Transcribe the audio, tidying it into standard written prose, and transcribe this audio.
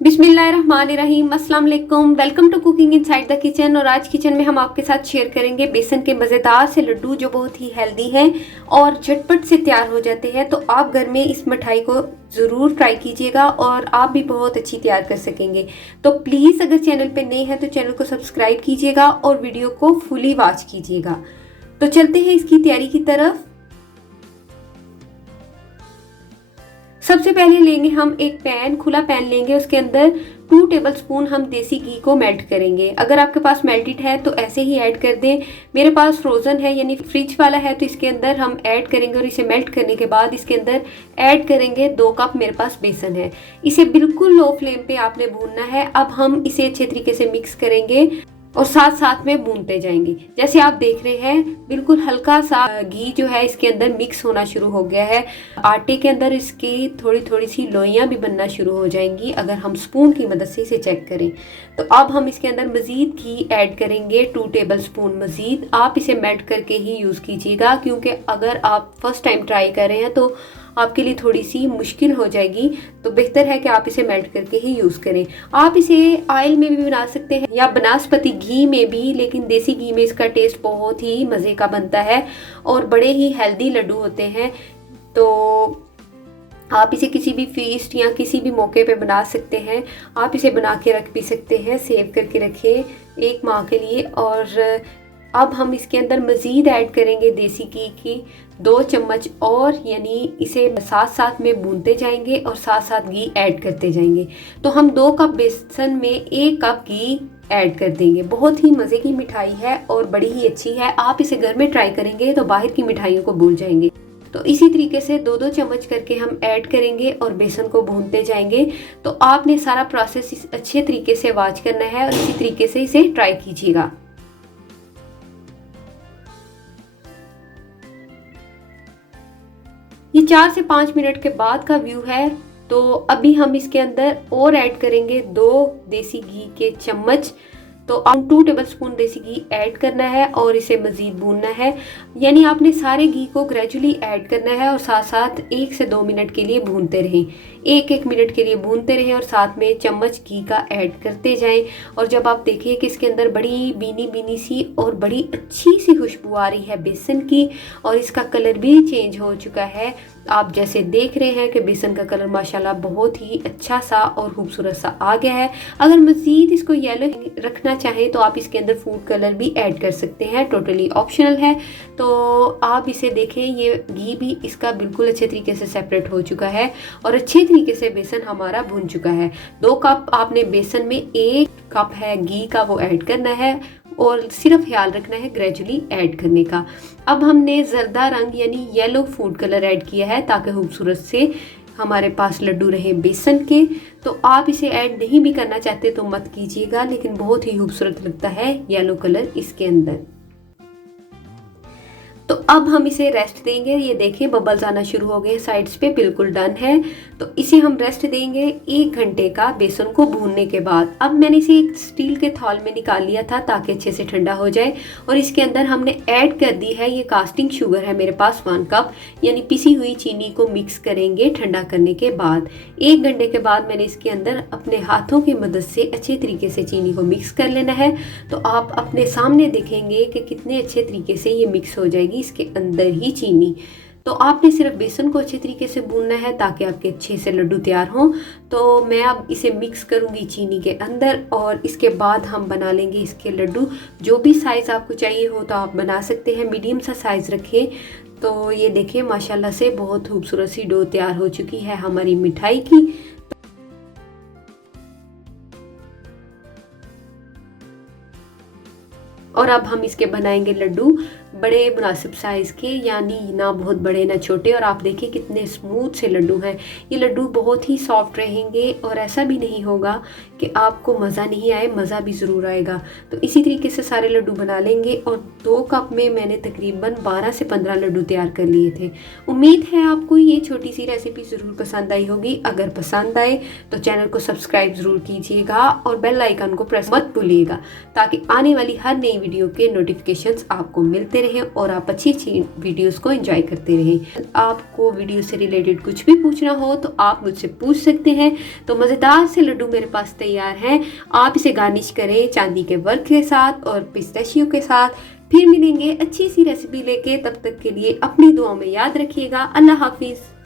बिस्मिल्लाहिर्रहमानिर्रहीम, अस्सलाम वालेकुम। Welcome to cooking inside the kitchen. और आज किचन में हम आपके साथ शेयर करेंगे बेसन के मज़ेदार से लड्डू जो बहुत ही हेल्दी हैं और झटपट से तैयार हो जाते हैं। तो आप घर में इस मिठाई को ज़रूर ट्राई कीजिएगा और आप भी बहुत अच्छी तैयार कर सकेंगे। तो प्लीज़ अगर चैनल पे नए हैं तो चैनल को सब्सक्राइब कीजिएगा और वीडियो को फुली वॉच कीजिएगा। तो चलते हैं इसकी तैयारी की तरफ। सबसे पहले लेंगे हम एक पैन, खुला पैन लेंगे। उसके अंदर 2 टेबलस्पून हम देसी घी को मेल्ट करेंगे। अगर आपके पास मेल्टेड है तो ऐसे ही ऐड कर दें। मेरे पास फ्रोज़न है यानी फ्रिज वाला है तो इसके अंदर हम ऐड करेंगे और इसे मेल्ट करने के बाद इसके अंदर ऐड करेंगे 2 कप मेरे पास बेसन है। इसे बिल्कुल लो फ्लेम पे आपने भूनना है। अब हम इसे अच्छे तरीके से मिक्स करेंगे और साथ साथ में भूनते जाएंगे। जैसे आप देख रहे हैं बिल्कुल हल्का सा घी जो है इसके अंदर मिक्स होना शुरू हो गया है। आटे के अंदर इसकी थोड़ी थोड़ी सी लोइयां भी बनना शुरू हो जाएंगी अगर हम स्पून की मदद से इसे चेक करें। तो अब हम इसके अंदर मज़ीद घी ऐड करेंगे, 2 टेबलस्पून मज़ीद। आप इसे मेल्ट करके ही यूज़ कीजिएगा क्योंकि अगर आप फर्स्ट टाइम ट्राई कर रहे हैं तो आपके लिए थोड़ी सी मुश्किल हो जाएगी। तो बेहतर है कि आप इसे मेल्ट करके ही यूज़ करें। आप इसे ऑयल में भी बना सकते हैं या बनास्पति घी में भी, लेकिन देसी घी में इसका टेस्ट बहुत ही मज़े का बनता है और बड़े ही हेल्दी लड्डू होते हैं। तो आप इसे किसी भी फीस्ट या किसी भी मौके पे बना सकते हैं। आप इसे बना के रख भी सकते हैं, सेव करके रखें 1 माह के लिए। और अब हम इसके अंदर मज़ीद ऐड करेंगे देसी घी की 2 चम्मच और, यानी इसे साथ साथ में भूनते जाएंगे और साथ साथ घी ऐड करते जाएंगे। तो हम 2 कप बेसन में 1 कप घी ऐड कर देंगे। बहुत ही मज़े की मिठाई है और बड़ी ही अच्छी है। आप इसे घर में ट्राई करेंगे तो बाहर की मिठाइयों को भूल जाएंगे। तो इसी तरीके से 2-2 चम्मच करके हम ऐड करेंगे और बेसन को भूनते जाएंगे। तो आपने सारा प्रोसेस अच्छे तरीके से वॉच करना है और इसी तरीके से इसे ट्राई कीजिएगा। ये 4 से 5 मिनट के बाद का व्यू है। तो अभी हम इसके अंदर और ऐड करेंगे 2 देसी घी के चम्मच। तो हम 2 टेबलस्पून देसी घी ऐड करना है और इसे मज़ीद भूनना है। यानी आपने सारे घी को ग्रेजुअली ऐड करना है और साथ साथ 1 से 2 मिनट के लिए भूनते रहें। 1-1 मिनट के लिए भूनते रहें और साथ में चम्मच घी का ऐड करते जाएं। और जब आप देखिए कि इसके अंदर बड़ी बीनी बीनी सी और बड़ी अच्छी सी खुशबू आ रही है बेसन की और इसका कलर भी चेंज हो चुका है। आप जैसे देख रहे हैं कि बेसन का कलर माशाल्लाह बहुत ही अच्छा सा और खूबसूरत सा आ गया है। अगर मज़ीद इसको येलो रखना चाहें तो आप इसके अंदर फूड कलर भी ऐड कर सकते हैं, टोटली ऑप्शनल है। तो आप इसे देखें, ये घी भी इसका बिल्कुल अच्छे तरीके से सेपरेट हो चुका है और अच्छे तरीके से बेसन हमारा भुन चुका है। 2 कप आपने बेसन में 1 कप है घी का वो ऐड करना है और सिर्फ ख्याल रखना है ग्रेजुअली ऐड करने का। अब हमने जर्दा रंग यानी येलो फूड कलर ऐड किया है ताकि खूबसूरत से हमारे पास लड्डू रहे बेसन के। तो आप इसे ऐड नहीं भी करना चाहते तो मत कीजिएगा, लेकिन बहुत ही खूबसूरत लगता है येलो कलर इसके अंदर। तो अब हम इसे रेस्ट देंगे। ये देखिए बबल्स आना शुरू हो गए साइड्स पे, बिल्कुल डन है। तो इसे हम रेस्ट देंगे 1 घंटे का बेसन को भूनने के बाद। अब मैंने इसे एक स्टील के थाल में निकाल लिया था ताकि अच्छे से ठंडा हो जाए और इसके अंदर हमने ऐड कर दी है, ये कास्टिंग शुगर है मेरे पास 1 कप, यानी पिसी हुई चीनी को मिक्स करेंगे ठंडा करने के बाद। 1 घंटे के बाद मैंने इसके अंदर अपने हाथों की मदद से अच्छे तरीके से चीनी को मिक्स कर लेना है। तो आप अपने सामने देखेंगे कि कितने अच्छे तरीके से ये मिक्स हो जाएगी इसके अंदर ही चीनी। तो आपने सिर्फ बेसन को अच्छे तरीके से भूनना है ताकि आपके अच्छे से लड्डू तैयार हों। तो मैं अब इसे मिक्स करूंगी चीनी के अंदर और इसके बाद हम बना लेंगे इसके लड्डू। जो भी साइज़ आपको चाहिए हो तो आप बना सकते हैं, मीडियम सा साइज़ रखें। तो ये देखिए माशाल्लाह से बहुत खूबसूरत सी डो तैयार हो चुकी है हमारी मिठाई की। और अब हम इसके बनाएंगे लड्डू। बड़े मुनासिब साइज़ के, यानी ना बहुत बड़े ना छोटे। और आप देखिए कितने स्मूथ से लड्डू हैं। ये लड्डू बहुत ही सॉफ्ट रहेंगे और ऐसा भी नहीं होगा कि आपको मज़ा नहीं आए, मज़ा भी ज़रूर आएगा। तो इसी तरीके से सारे लड्डू बना लेंगे। और 2 कप में मैंने तकरीबन 12 से 15 लड्डू तैयार कर लिए थे। उम्मीद है आपको ये छोटी सी रेसिपी ज़रूर पसंद आई होगी। अगर पसंद आए तो चैनल को सब्सक्राइब ज़रूर कीजिएगा और बेल आइकन को प्रेस मत भूलिएगा, ताकि आने वाली हर नई वीडियो के नोटिफिकेशंस आपको मिलते रहें और आप अच्छी अच्छी वीडियोस को एंजॉय करते रहें। आपको वीडियो से रिलेटेड कुछ भी पूछना हो तो आप मुझसे पूछ सकते हैं। तो मज़ेदार से लड्डू मेरे पास तैयार हैं। आप इसे गार्निश करें चांदी के वर्क के साथ और पिस्ताशियो के साथ। फिर मिलेंगे अच्छी सी रेसिपी लेके, तब तक के लिए अपनी दुआओं में याद रखिएगा। अल्लाह हाफिज़।